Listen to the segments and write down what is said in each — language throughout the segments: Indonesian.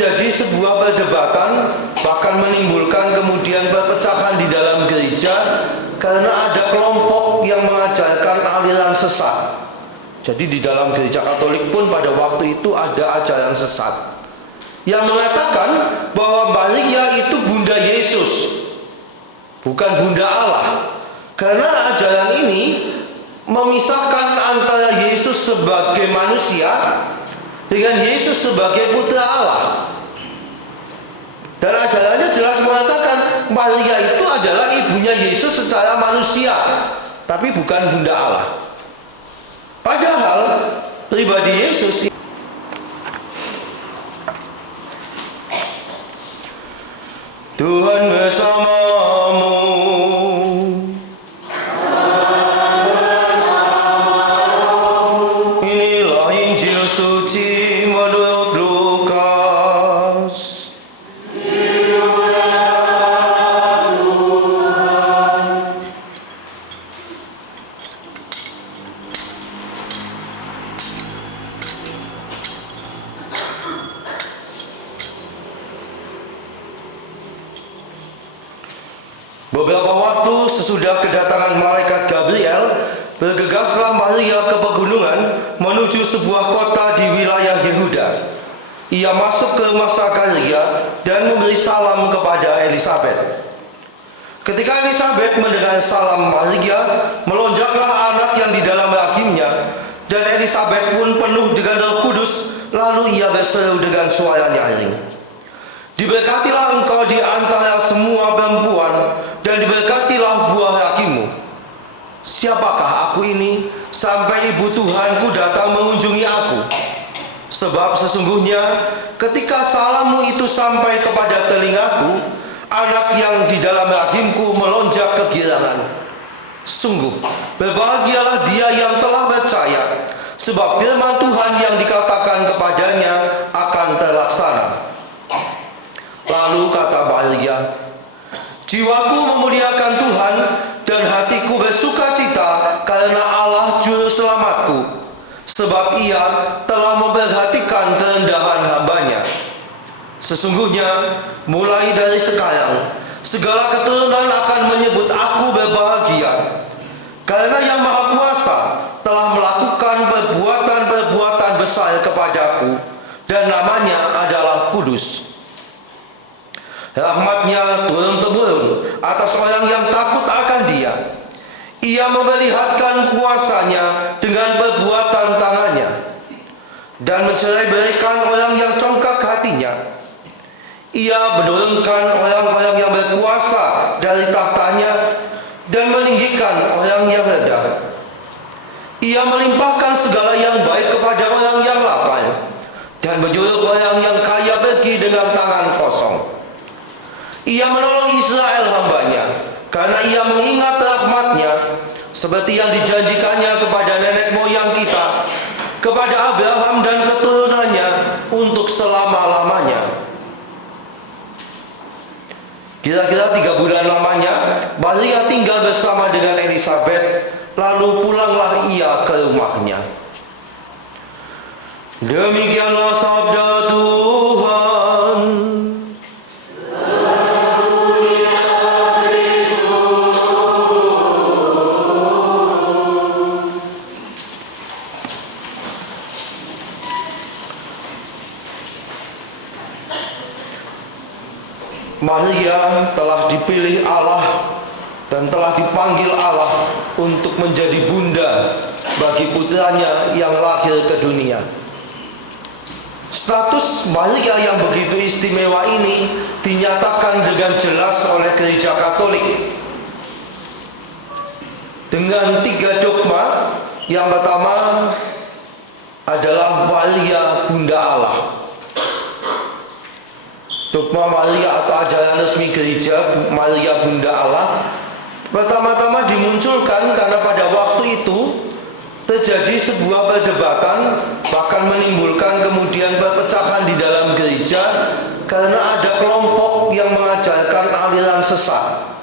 terjadi sebuah perdebatan, bahkan menimbulkan kemudian perpecahan di dalam gereja karena ada kelompok yang mengajarkan aliran sesat. Jadi di dalam gereja Katolik pun pada waktu itu ada ajaran sesat yang mengatakan bahwa Maria itu Bunda Yesus, bukan Bunda Allah. Karena ajaran ini memisahkan antara Yesus sebagai manusia dengan Yesus sebagai putra Allah. Dan ajarannya jelas mengatakan Maria itu adalah ibunya Yesus secara manusia, tapi bukan Bunda Allah. Padahal pribadi Yesus, Tuhan bersamamu. Inilah Injil suci menurut Lukas. Beberapa waktu sesudah kedatangan malaikat Gabriel, bergegaslah Maria ke pegunungan menuju sebuah kota di wilayah Yehuda. Ia masuk ke rumah Zakaria dan memberi salam kepada Elisabet. Ketika Elisabet mendengar salam Maria, melonjaklah anak yang di dalam rahimnya, dan Elisabet pun penuh dengan Roh Kudus. Lalu ia berseru dengan suara nyaring, "Diberkatilah engkau di antara semua perempuan, dan diberkatilah buah rahimmu. Siapakah aku ini sampai ibu Tuhanku datang mengunjungi aku? Sebab sesungguhnya ketika salammu itu sampai kepada telingaku, anak yang di dalam rahimku melonjak kegirangan. Sungguh berbahagialah dia yang telah percaya, sebab firman Tuhan yang dikatakan kepadanya akan terlaksana." Lalu kata Maria, "Jiwaku memuliakan Tuhan, dan hatiku bersuka cita karena Allah Juru Selamatku, sebab ia telah memperhatikan kerendahan hambanya. Sesungguhnya mulai dari sekarang segala keturunan akan menyebut aku berbahagia, karena Yang Maha Kuasa telah melakukan perbuatan-perbuatan besar kepadaku, dan namanya adalah kudus. Rahmatnya turun-temurun atas orang yang takut akan Dia. Ia memperlihatkan kuasanya dengan perbuatan tangannya, dan mencerai-beraikan orang yang congkak hatinya. Ia menurunkan orang-orang yang berkuasa dari tahtanya, dan meninggikan orang yang rendah. Ia melimpahkan segala yang baik kepada orang yang lapar, dan menyuruh orang yang kaya pergi dengan tangan kosong. Ia menolong Israel hambanya, karena ia mengingat rahmatnya, seperti yang dijanjikannya kepada nenek moyang kita, kepada Abraham dan keturunannya untuk selama-lamanya." Kira-kira 3 bulan lamanya, Maria tinggal bersama dengan Elisabet, lalu pulanglah ia ke rumahnya. Demikianlah sabda Tuhan. Maria telah dipilih Allah dan telah dipanggil Allah untuk menjadi bunda bagi putranya yang lahir ke dunia. Status Maria yang begitu istimewa ini dinyatakan dengan jelas oleh Gereja Katolik dengan 3 dogma. Yang pertama adalah Maria Bunda Allah. Dogma Maria atau ajaran resmi gereja Maria Bunda Allah pertama-tama dimunculkan karena pada waktu itu terjadi sebuah perdebatan, bahkan menimbulkan kemudian perpecahan di dalam gereja karena ada kelompok yang mengajarkan aliran sesat.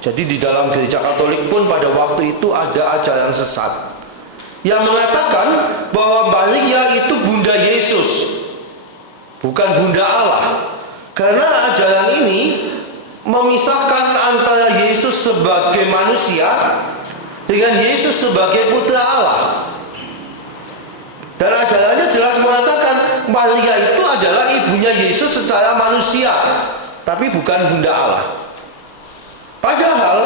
Jadi di dalam gereja Katolik pun pada waktu itu ada ajaran sesat yang mengatakan bahwa Maria itu Bunda Yesus, bukan Bunda Allah. Karena ajaran ini memisahkan antara Yesus sebagai manusia dengan Yesus sebagai putra Allah. Dan ajarannya jelas mengatakan Maria itu adalah ibunya Yesus secara manusia, tapi bukan Bunda Allah. Padahal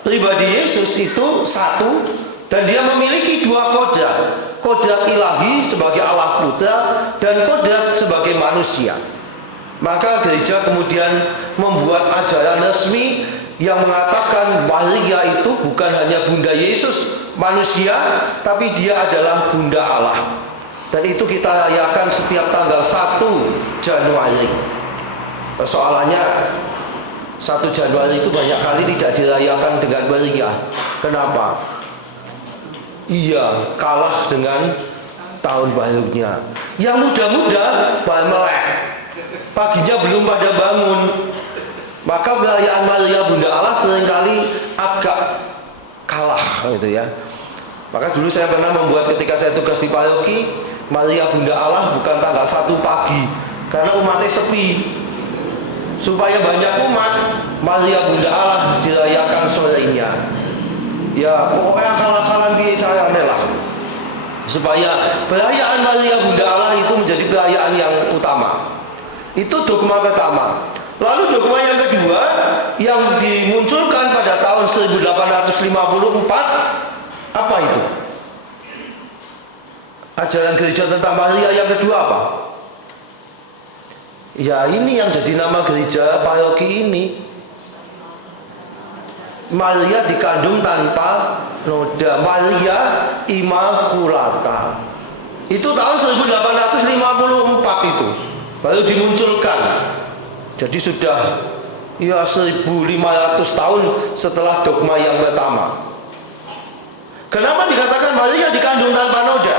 pribadi Yesus itu satu, dan dia memiliki dua kodrat. Kodrat ilahi sebagai Allah Putra dan kodrat sebagai manusia. Maka gereja kemudian membuat ajaran resmi yang mengatakan Maria itu bukan hanya Bunda Yesus manusia, tapi dia adalah Bunda Allah. Dan itu kita rayakan setiap tanggal 1 Januari. Persoalannya 1 Januari itu banyak kali tidak dirayakan dengan meriah. Kenapa? Iya, kalah dengan tahun barunya. Yang muda-muda melek, paginya belum pada bangun. Maka perayaan Maria Bunda Allah seringkali agak kalah gitu ya. Maka dulu saya pernah membuat ketika saya tugas di paroki, Maria Bunda Allah bukan tanggal 1 pagi, karena umatnya sepi. Supaya banyak umat, Maria Bunda Allah dirayakan sorenya. Ya pokoknya akal-akalan biaya caranya lah, supaya perayaan Maria Bunda Allah itu menjadi perayaan yang utama. Itu dogma pertama. Lalu dogma yang kedua yang dimunculkan pada tahun 1854, apa itu? Ajaran gereja tentang Maria yang kedua apa? Ya ini yang jadi nama gereja paroki ini. Maria dikandung tanpa noda, Maria Immaculata. Itu tahun 1854 itu baru dimunculkan. Jadi sudah ya 1500 tahun setelah dogma yang pertama. Kenapa dikatakan Maria dikandung tanpa noda?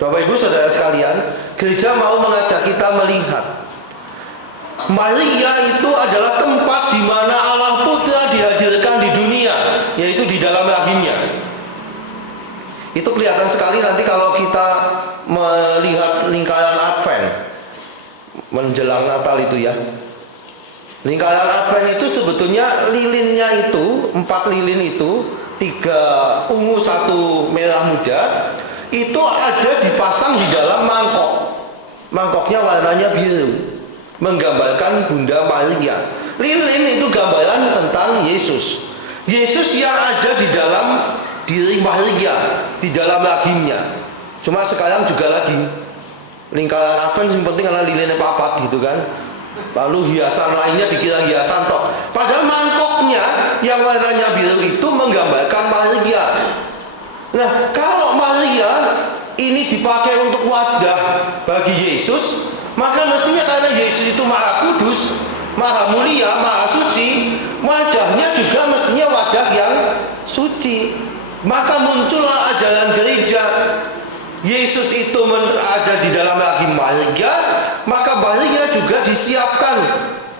Bapak Ibu Saudara sekalian, gereja mau mengajak kita melihat Maria itu adalah tempat di mana Allah Putra dihadirkan di dunia, yaitu di dalam rahimnya. Itu kelihatan sekali nanti kalau kita melihat lingkaran Advent menjelang Natal itu ya. Lingkaran Advent itu sebetulnya lilinnya itu 4 lilin itu, 3 ungu 1 merah muda, itu ada dipasang di dalam mangkok. Mangkoknya warnanya biru, menggambarkan Bunda Maria. Lilin itu gambaran tentang Yesus. Yesus yang ada di dalam diri Maria, di dalam rahimnya. Cuma sekarang juga lagi lingkaran Advent yang penting karena lilinnya papat gitu kan. Lalu hiasan lainnya dikira hiasan tok. Padahal mangkoknya yang warnanya biru itu menggambarkan Maria. Nah, kalau Maria ini dipakai untuk wadah bagi Yesus, maka mestinya karena Yesus itu Maha Kudus, Maha Mulia, Maha Suci, wadahnya juga mestinya wadah yang suci. Maka muncullah ajaran gereja. Yesus itu ada di dalam rahim Maria, maka Maria juga disiapkan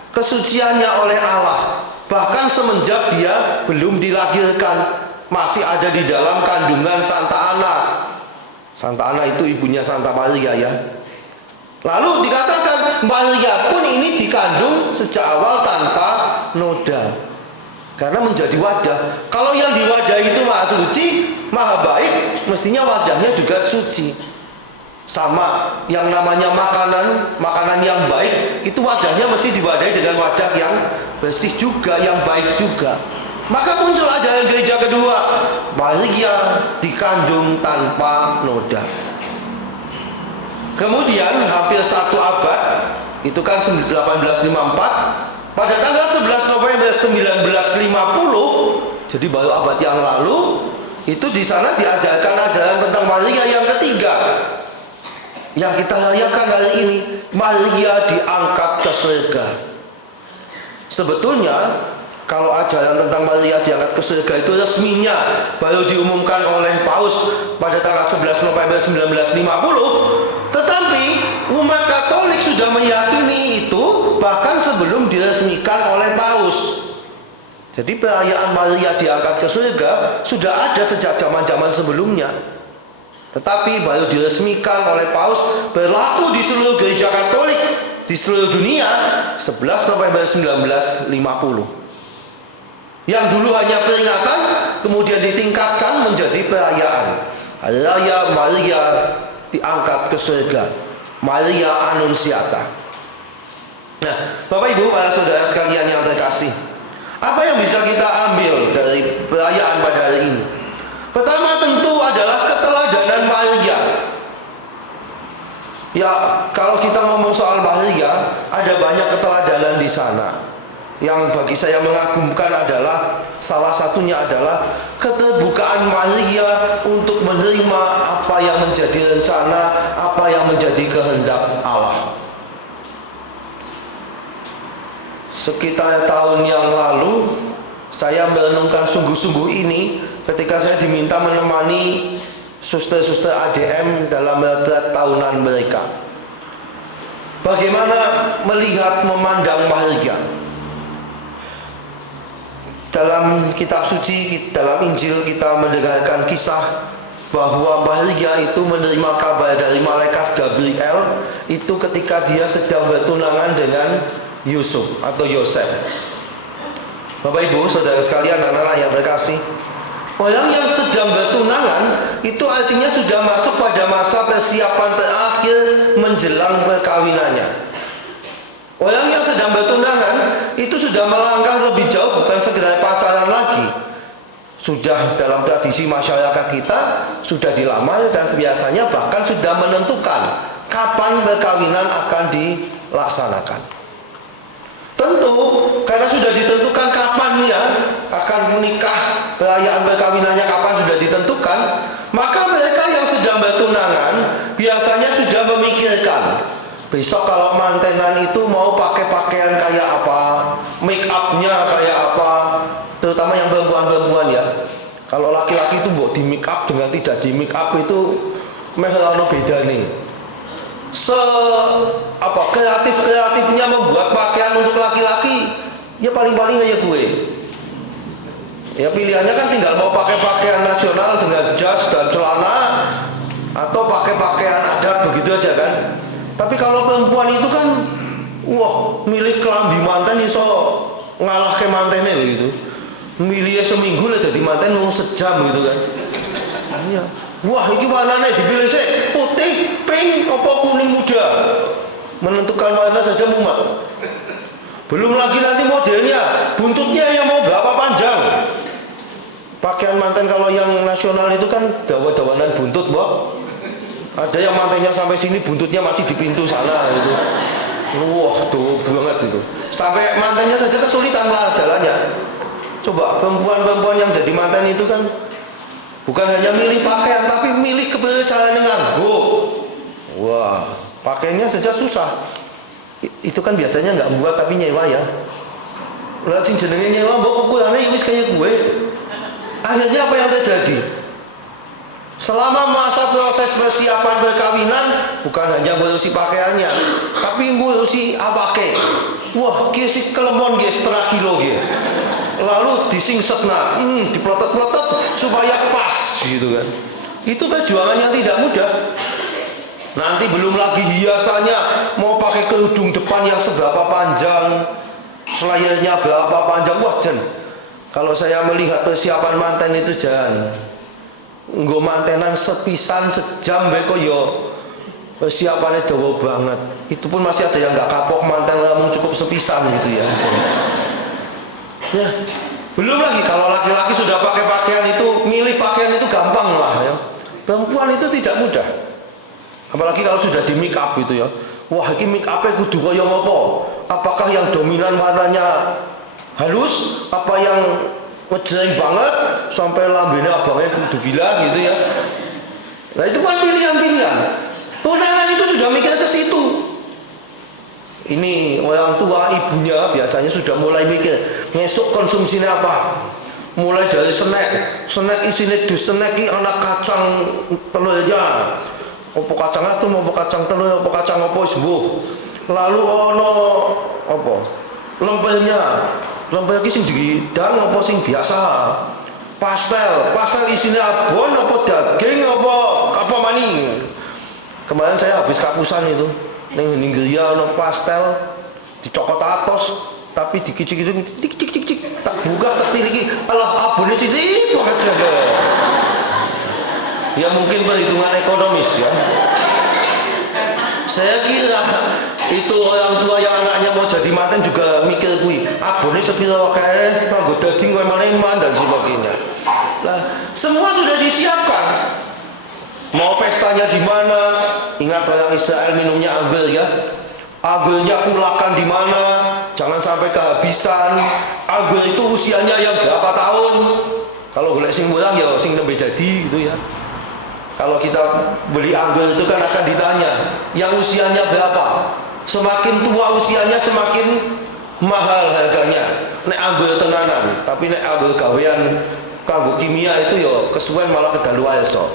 kesuciannya oleh Allah. Bahkan semenjak dia belum dilahirkan, masih ada di dalam kandungan Santa Ana. Santa Ana itu ibunya Santa Maria ya. Lalu dikatakan Maria pun ini dikandung sejak awal tanpa noda, karena menjadi wadah. Kalau yang diwadahi itu Maha Suci, Maha Baik, mestinya wadahnya juga suci. Sama yang namanya makanan yang baik, itu wadahnya mesti diwadahi dengan wadah yang bersih juga, yang baik juga. Maka muncul ajaran gereja kedua, Maria dikandung tanpa noda. Kemudian hampir 1 abad, itu kan 1854, pada tanggal 11 November 1950, jadi baru abad yang lalu, itu di sana diajarkan ajaran tentang Maria yang ketiga, yang kita rayakan hari ini. Maria diangkat ke surga. Sebetulnya kalau ajaran tentang Maria diangkat ke surga itu resminya baru diumumkan oleh Paus pada tanggal 11 November 1950. Tetapi umat Katolik sudah meyakini itu bahkan sebelum diresmikan oleh Paus. Jadi perayaan Maria diangkat ke surga sudah ada sejak zaman-zaman sebelumnya. Tetapi baru diresmikan oleh Paus, berlaku di seluruh gereja Katolik di seluruh dunia 11 November 1950. Yang dulu hanya peringatan, kemudian ditingkatkan menjadi perayaan. Hari Raya Maria diangkat ke surga, Maria Annunziata. Nah, Bapak Ibu, para saudara sekalian yang terkasih, apa yang bisa kita ambil dari perayaan pada hari ini? Pertama tentu adalah keteladanan Maria. Ya, kalau kita ngomong soal Maria, ada banyak keteladanan di sana. Yang bagi saya mengagumkan adalah salah satunya adalah keterbukaan Maria untuk menerima apa yang menjadi rencana, apa yang menjadi kehendak Allah. Sekitar tahun yang lalu saya merenungkan sungguh-sungguh ini ketika saya diminta menemani suster-suster ADM dalam retret tahunan mereka. Bagaimana melihat, memandang Maria. Dalam kitab suci, dalam Injil kita mendengarkan kisah bahwa Maria itu menerima kabar dari malaikat Gabriel itu ketika dia sedang bertunangan dengan Yusuf atau Yosef. Bapak Ibu, saudara sekalian, anak-anak yang terkasih, orang yang sedang bertunangan itu artinya sudah masuk pada masa persiapan terakhir menjelang perkawinannya. Orang yang sedang bertunangan itu sudah melangkah lebih jauh, bukan sekedar pacaran lagi. Sudah dalam tradisi masyarakat kita sudah dilamar dan biasanya bahkan sudah menentukan kapan perkawinan akan dilaksanakan. Tentu karena sudah ditentukan kapannya akan menikah, perayaan perkawinannya kapan sudah ditentukan, maka mereka yang sedang bertunangan biasanya sudah memikirkan besok kalau mantenan itu mau pakai pakaian kayak apa, make upnya kayak apa, terutama yang perempuan-perempuan ya. Kalau laki-laki itu buat di make up dengan tidak di make up itu mehelano beda nih. Kreatifnya membuat pakaian untuk laki-laki ya paling-paling kayak gue. Ya pilihannya kan tinggal mau pakai pakaian nasional dengan jas dan celana atau pakai pakaian adat begitu aja kan. Tapi kalau perempuan itu kan wah, milih kelambi manten iso ngalah ke mantennya gitu. Milih seminggu lah jadi manten mau sejam gitu kan. Iya. Wah, ini warnanya dipilih sih putih, pink, apa kuning muda. Menentukan warna saja mumet. Belum lagi nanti modelnya, buntutnya yang mau berapa panjang. Pakaian manten kalau yang nasional itu kan dawa-dawanan buntut, Mbok. Ada yang mantennya sampai sini, buntutnya masih di pintu sana gitu. Wah, tuh banget itu. Sampai mantennya saja kesulitan lah jalannya. Coba perempuan-perempuan yang jadi manten itu kan bukan hanya milih pakaian, tapi milih kebercayaan nganggo. Wah, pakaiannya saja susah. Itu kan biasanya nggak buat tapi nyewa ya. Lihat sing jenenge nyewa, mbok ukurane wis kayak gue. Akhirnya apa yang terjadi? Selama masa proses persiapan perkawinan bukan hanya ngurusi pakaiannya, tapi ngurusi apake. Wah, ki si kelemon ge setengah kilo ge. Lalu disingsetna, diplotot-plotot supaya pas gitu kan. Itu perjuangan yang tidak mudah. Nanti belum lagi hiasannya, mau pakai kerudung depan yang seberapa panjang, selayarnya berapa panjang. Wah, Jen. Kalau saya melihat persiapan manten itu jangan nggo mantenan sepisan sejam beko yo persiapannya dawa banget. Itu pun masih ada yang nggak kapok manten ngomong cukup sepisan gitu ya. Ya, belum lagi kalau laki-laki sudah pakai pakaian itu, milih pakaian itu gampang lah ya. Perempuan itu tidak mudah. Apalagi kalau sudah di make up gitu ya. Wah, ini make up-nya kudu kaya ngopo? Apakah yang dominan warnanya halus, apa yang ngejreng banget sampai lambene abangnya kudu gila gitu ya. Nah, itu kan pilihan-pilihan. Tunangan itu sudah mikir ke situ. Ini orang tua ibunya biasanya sudah mulai mikir ngesuk konsumsinya apa. Mulai dari snack isinya di snack ini anak kacang telurnya. Apa kacang atom, apa kacang telur, apa kacang apa sembuh. Lalu ono apa? Lempeh iki sing digidang apa sing biasa. Pastel isinya abon apa daging apa Kemarin saya habis kapusan itu ning geria ono pastel dicokot atos tapi dikicik-kicik tik tak buka tak tiliki alah abune sithik kok aja. Ya mungkin perhitungan ekonomis ya. Saya kira itu orang tua yang anaknya mau jadi manten juga mikir kuwi abone sepiro kae nganggo daging kowe malah dan sebagainya. Lah semua sudah disiapkan. Mau pestanya di mana? Ingat orang Israel minumnya anggur ya. Anggurnya kulakan di mana? Jangan sampai kehabisan. Anggur itu usianya yang berapa tahun? Kalau golek sing murah ya sing nembe jadi gitu ya. Kalau kita beli anggur itu kan akan ditanya, yang usianya berapa? Semakin tua usianya semakin mahal harganya. Nek anggur tenanan, tapi nek anggur gawean kanggo kimia itu ya kesuwen malah kedaluarsa.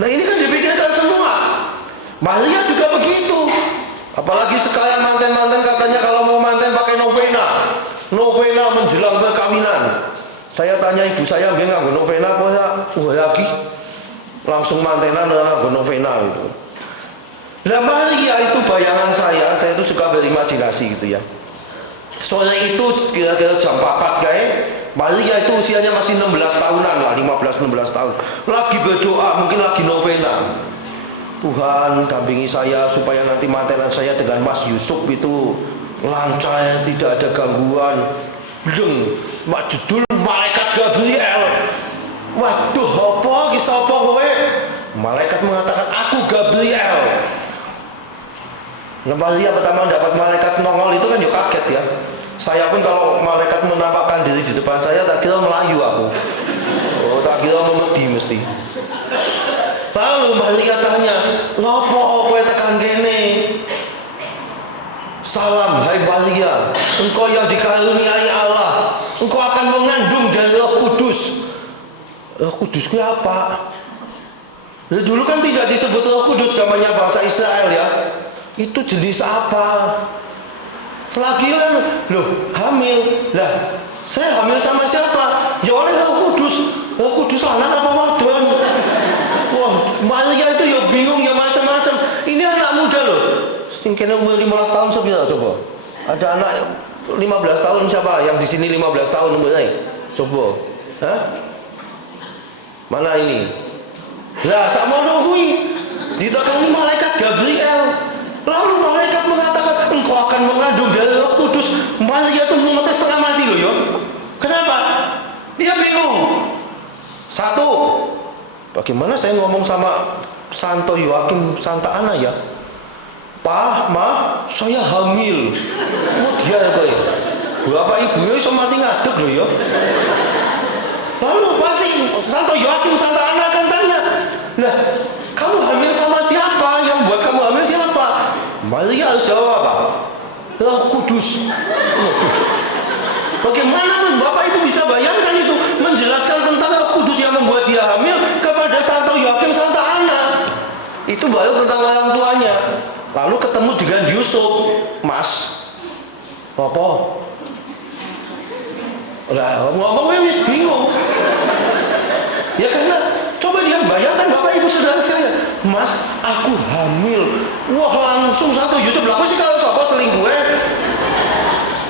Nah ini kan dipikirkan semua. Maria juga begitu. Apalagi sekarang manten-manten katanya kalau mau manten pakai novena. Novena menjelang perkawinan. Saya tanya ibu saya, dia nggak novena apa ya? Lagi langsung mantenan nganggo novena gitu. Lah Maria itu bayangan saya itu suka berimajinasi gitu ya. Sore itu kira-kira jam 4 kayak Maria itu usianya masih 16 tahunan lah, 15-16 tahun. Lagi berdoa, mungkin lagi novena. Tuhan dampingi saya supaya nanti mantenan saya dengan Mas Yusuf itu lancar, tidak ada gangguan. Bleng, mak judul malaikat Gabriel. Waduh, apa kisah apa kowe? Malaikat mengatakan aku Gabriel. Nah, Maria pertama dapat malaikat nongol itu kan juga kaget ya. Saya pun kalau malaikat menampakkan diri di depan saya tak kira melayu aku. Oh, tak kira memedi mesti. Lalu Maria tanya, "Ngopo kowe tekan kene?" "Salam hai Maria, engkau yang dikaruniai Allah. Engkau akan mengandung dari Roh Kudus." Roh Kudus itu apa? Dulu kan tidak disebut Roh Kudus zamannya bahasa Israel ya. Itu jenis apa? Kelahiran, loh hamil. Lah, saya hamil sama siapa? Ya oleh Roh Kudus. Roh Kudus lanang apa wadon? Wah, Maria itu ya bingung ya macam-macam. Ini anak muda loh. Sing kene umur 15 tahun sepira coba. Ada anak 15 tahun siapa? Yang di sini 15 tahun umurnya. Coba. Hah? Mana ini? Lah, sakmono kuwi ditekani malaikat Gabriel. Lalu malaikat mengatakan engkau akan mengandung dari Roh Kudus. Maria itu mengetes setengah mati loh ya. Kenapa? Dia bingung. Satu, bagaimana saya ngomong sama Santo Yoakim Santa Ana ya? Pak, Ma, saya hamil. Oh dia ya kok. Bapak ibunya bisa mati ngadeg loh ya. Lalu pasti Santo Yoakim Santa Ana akan tanya, lah kamu hamil sama siapa? Yang buat kamu hamil siapa? Maria harus jawab apa? Roh Kudus. Bagaimana Bapak Ibu bisa bayangkan itu menjelaskan tentang Roh Kudus yang membuat dia hamil kepada Santo Yoakim Santa Ana? Itu baru tentang orang tuanya. Lalu ketemu dengan Yusuf, Mas. Apa? Lah, ngomongnya wis bingung. Ya karena coba dia bayangkan Bapak Ibu Saudara sekalian, Mas, aku hamil. Wah, langsung satu YouTube. Lah sih kalau sapa selingkuh?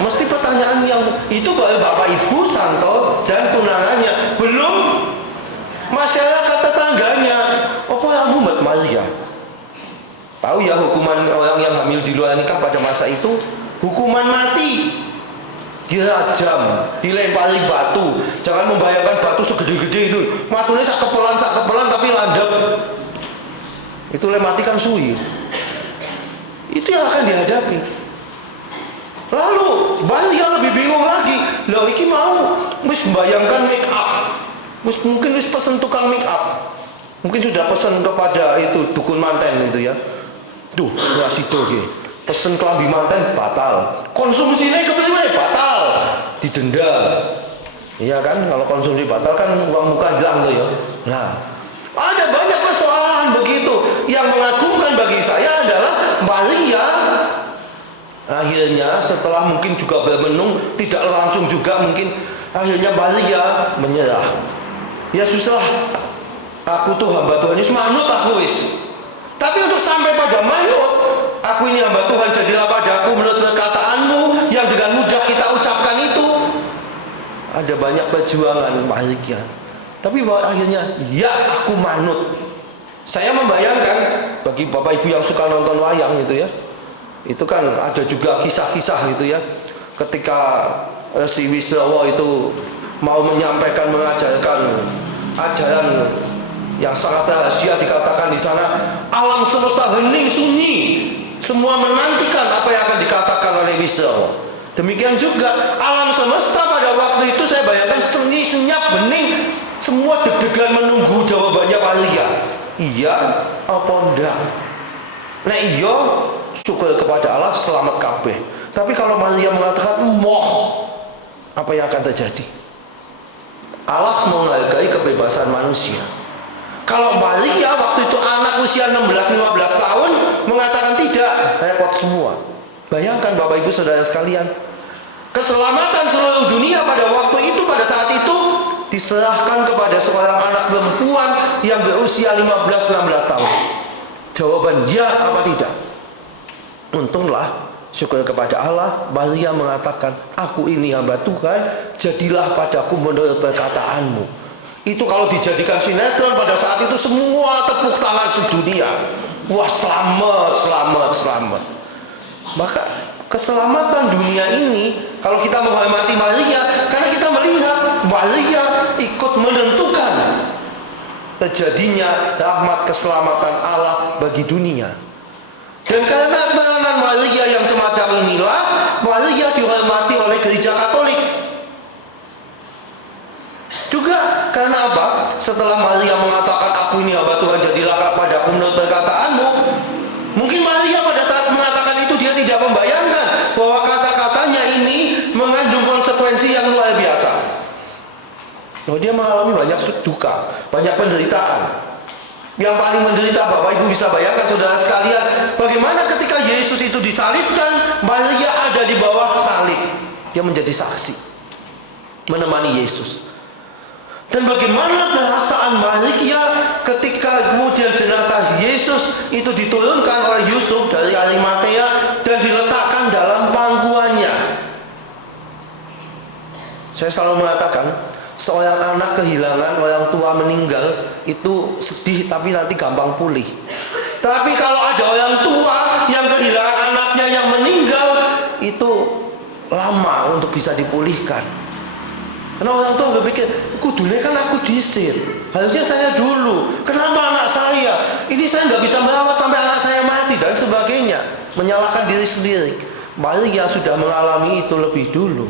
Mesti pertanyaan yang itu baru Bapak Ibu Santo dan tunangannya, belum masyarakat tetangganya. Apa kamu Mbak Maria? Tahu ya hukuman orang yang hamil di luar nikah pada masa itu? Hukuman mati. Dirajam, dilempari batu. Jangan membayangkan batu segede-gede itu. Matune sak kepelan tapi landep. Itu mati kan suwi. Itu yang akan dihadapi. Lalu Maria lebih bingung lagi. Lah iki mau wis membayangkan make up. Mungkin wis pesen tukang make up. Mungkin sudah pesen kepada itu dukun manten itu ya. Duh, rasido ge. Pesen kelambi manten batal. Konsumsinya kepriwe batal. Didenda. Iya kan, kalau konsumsi batal kan uang muka hilang tuh ya. Nah, ada banyak persoalan begitu. Yang mengagumkan bagi saya adalah Maria akhirnya setelah mungkin juga bermenung, tidak langsung juga mungkin, akhirnya Maria menyerah. Ya susah, aku tuh hamba Tuhan Yesus, manut aku wis. Tapi untuk sampai pada manut, aku ini hamba Tuhan, jadilah padaku menurut perkataanmu, yang dengan mudah kita ucapkan itu, ada banyak perjuangan Maria. Tapi bahwa akhirnya, ya aku manut. Saya membayangkan bagi bapak ibu yang suka nonton wayang gitu ya, itu kan ada juga kisah-kisah gitu ya, ketika si Wisrawa itu mau menyampaikan, mengajarkan ajaran yang sangat rahasia, dikatakan di sana alam semesta hening sunyi, semua menantikan apa yang akan dikatakan oleh Wisrawa. Demikian juga alam semesta pada waktu itu, saya bayangkan sunyi, senyap, hening, semua deg-degan menunggu jawabannya Maria. Iya apa enggak? Nah iya, syukur kepada Allah, selamat kabeh. Tapi kalau Maria mengatakan moh, apa yang akan terjadi? Allah menghargai kebebasan manusia. Kalau Maria waktu itu anak usia 16-15 tahun mengatakan tidak, repot semua. Bayangkan Bapak Ibu Saudara sekalian, keselamatan seluruh dunia pada waktu itu, pada saat itu diserahkan kepada seorang anak perempuan yang berusia 15-16 tahun. Jawaban ya apa tidak? Untunglah, syukur kepada Allah, Maria mengatakan, aku ini hamba Tuhan, jadilah padaku menurut perkataanmu. Itu kalau dijadikan sinetron pada saat itu, semua tepuk tangan sedunia. Wah, selamat, selamat, selamat. Maka keselamatan dunia ini, kalau kita menghormati Maria, karena kita melihat Maria ikut menentukan terjadinya rahmat keselamatan Allah bagi dunia. Dan karena peranan Maria yang semacam inilah, Maria dihormati oleh gereja Katolik. Juga karena apa? Setelah Maria mengatakan, aku ini hamba Tuhan, jadilah padaku menurut perkataanmu. Mungkin Maria pada saat mengatakan itu, dia tidak membayangkan bahwa kata-katanya ini mengandung konsekuensi yang luar biasa. Dia mengalami banyak duka, banyak penderitaan. Yang paling menderita, Bapak Ibu bisa bayangkan saudara sekalian, bagaimana ketika Yesus itu disalibkan, Maria ada di bawah salib. Dia menjadi saksi, menemani Yesus. Dan bagaimana perasaan Maria ketika kemudian jenazah Yesus itu diturunkan oleh Yusuf dari Arimatea dan diletakkan dalam pangkuannya. Saya selalu mengatakan, seorang anak kehilangan orang tua meninggal itu sedih, tapi nanti gampang pulih. Tapi kalau ada orang tua yang kehilangan anaknya yang meninggal, itu lama untuk bisa dipulihkan. Karena orang tua berpikir, kudune kan aku disir, harusnya saya dulu, kenapa anak saya? Ini saya nggak bisa merawat sampai anak saya mati dan sebagainya. Menyalahkan diri sendiri. Maria sudah mengalami itu lebih dulu.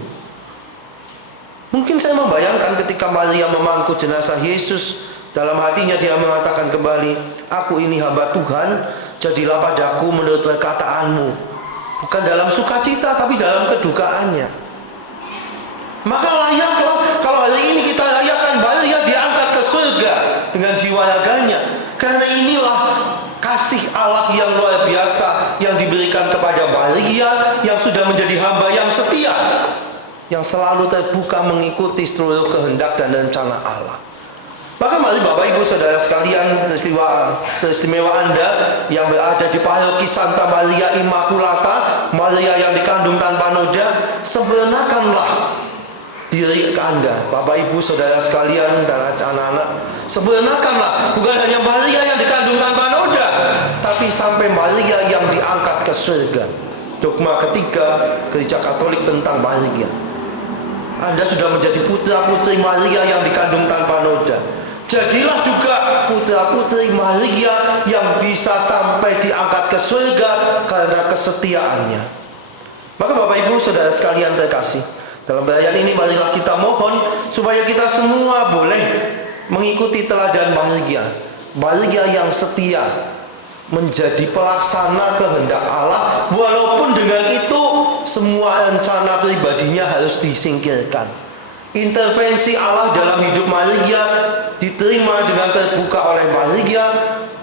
Mungkin saya membayangkan ketika Maria memangku jenazah Yesus, dalam hatinya dia mengatakan kembali, aku ini hamba Tuhan, jadilah padaku menurut perkataanmu. Bukan dalam sukacita, tapi dalam kedukaannya. Maka layaklah kalau hari ini kita rayakan Maria diangkat ke surga dengan jiwa raganya. Karena inilah kasih Allah yang luar biasa yang diberikan kepada Maria, yang sudah menjadi hamba yang setia, yang selalu terbuka mengikuti seluruh kehendak dan rencana Allah. Maka mari Bapak Ibu Saudara sekalian, teristimewa Anda yang berada di paroki Santa Maria Immaculata, Maria yang dikandung tanpa noda, sebenarkanlah diri Anda, Bapak Ibu Saudara sekalian dan anak-anak, sebenarkanlah bukan hanya Maria yang dikandung tanpa noda, tapi sampai Maria yang diangkat ke surga. Dogma ketiga Gereja Katolik tentang Maria. Anda sudah menjadi putra-putri Maria yang dikandung tanpa noda. Jadilah juga putra-putri Maria yang bisa sampai diangkat ke surga karena kesetiaannya. Maka Bapak Ibu Saudara sekalian terkasih, dalam perayaan ini marilah kita mohon supaya kita semua boleh mengikuti teladan Maria. Maria yang setia, menjadi pelaksana kehendak Allah, walaupun dengan itu semua rencana pribadinya harus disingkirkan. Intervensi Allah dalam hidup Maria diterima dengan terbuka oleh Maria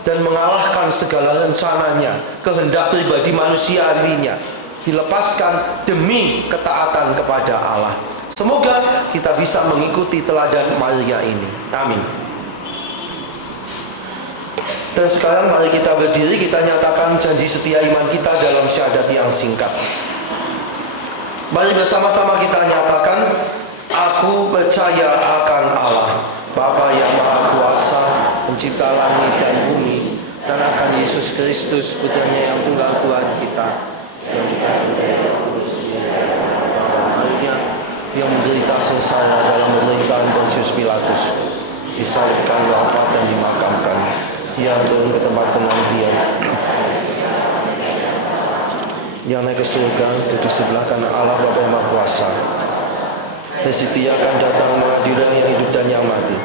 dan mengalahkan segala rencananya, kehendak pribadi manusiawinya dilepaskan demi ketaatan kepada Allah. Semoga kita bisa mengikuti teladan Maria ini. Amin. Dan sekarang mari kita berdiri, kita nyatakan janji setia iman kita dalam syahadat yang singkat. Mari bersama-sama kita nyatakan, aku percaya akan Allah, Bapa yang Maha Kuasa, pencipta langit dan bumi, dan akan Yesus Kristus, putranya yang tunggal Tuhan kita, yang menderita sengsara dalam pemerintahan Pontius Pilatus, disalibkan, wafat dan dimakamkan. Ia turun ke tempat pengabdian, yang naik ke surga, duduk sebelah kanan Allah Bapa yang Maha Kuasa. Dan setia akan datang mengadili yang hidup dan yang mati.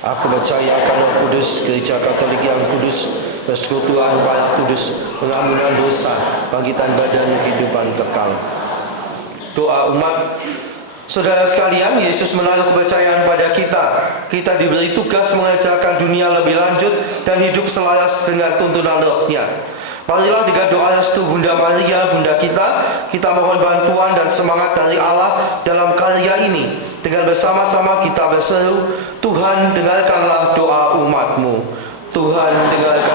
Aku percaya akan Roh Kudus, Gereja Katolik yang kudus, persekutuan para kudus, pengampunan dosa, bangkitan badan, kehidupan kekal. Doa umat. Saudara sekalian, Yesus menaruh kepercayaan pada kita. Kita diberi tugas mengajarkan dunia lebih lanjut dan hidup selaras dengan tuntunan Roh-Nya. Marilah dengan doa restu Bunda Maria, Bunda kita mohon bantuan dan semangat dari Allah dalam karya ini. Dengan bersama-sama kita berseru, Tuhan dengarkanlah doa umat-Mu. Tuhan dengarkan